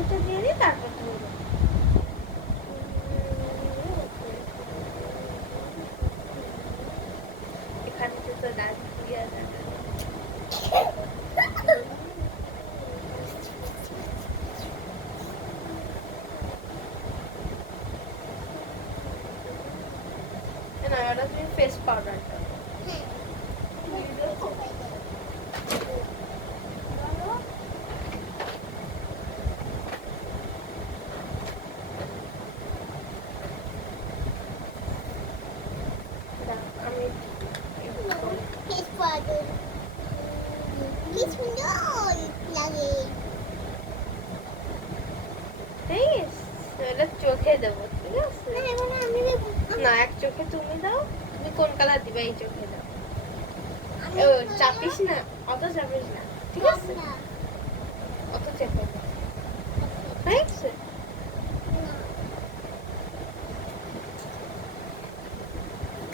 এটা দিয়ে নি তারপর তুমি এখানে তো দাঁত দিয়ে দাঁড়ানো না ওটা তুমি ফেস পাউডারটা আমি ফেস পাউডার কি সুন্দর লাগে। ঠিক আছে এটা চোখে দেবো ঠিক আছে না এবার আমি দেব। না এক চোখে তুমি দাও তুমি কোন কালার দিবে এই চোখে দাও আমি ও চাপিস না অত চাপিস না ঠিক আছে না অত চেপে না ঠিক আছে না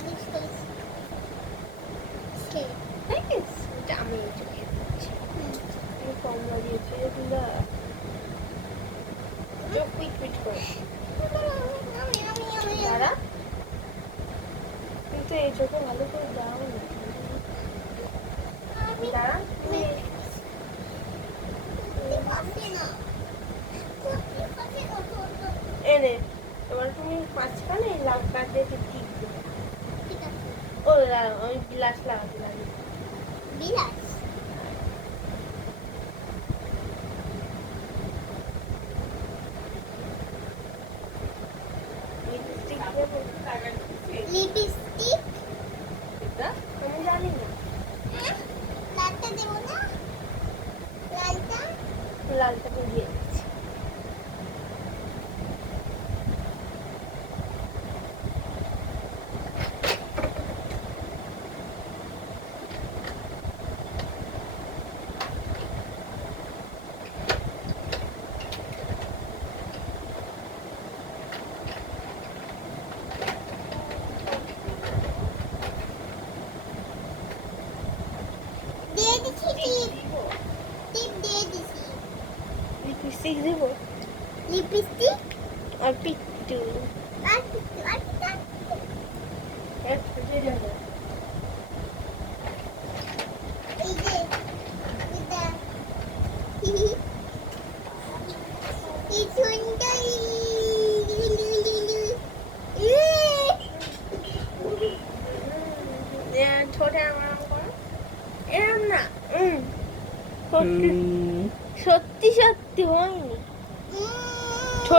this face okay ঠিক আছে এটা আমি এই চোখে দিচ্ছি আমি কমলা দিয়েছি এগুলো চোখ পিট পিট করে দাঁড়া কিন্তু এই চোখে ভালো করে দাও না দাঁড়া তুমি এনে এবার তুমি মাঝখানে এই লাল কার্ড দিয়ে টিপ দেবে ও ওই গ্লাস লাগাতে লাগে বিলাস লিপস্টিক দেবো লিপস্টিক এটা আমি জানি না লালটা দেব না লালটা লালটা তো দিয়ে দিচ্ছি দিয়ে দিছি টিপ টিপ দিয়ে দিছি লিপস্টিক দেবো লিপস্টিক আর পিট্টু আর কিছু আর কিছু একটু দিয়ে দেবো এই যে এটা কি সুন্দর ঠোঁটে আমার করো এরম না সত্যি সত্যি সত্যি হয়নি